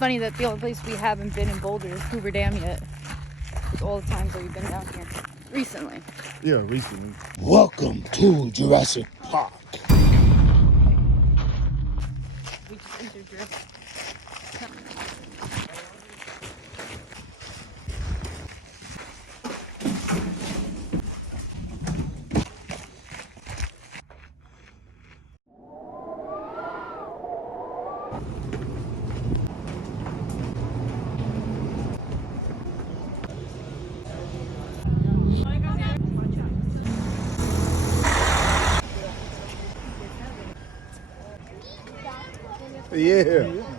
funny that the only place we haven't been in Boulder is Hoover Dam yet. It's all the times that we've been down here recently. Yeah, recently. Welcome to Jurassic Park. We just entered Jurassic. Yeah.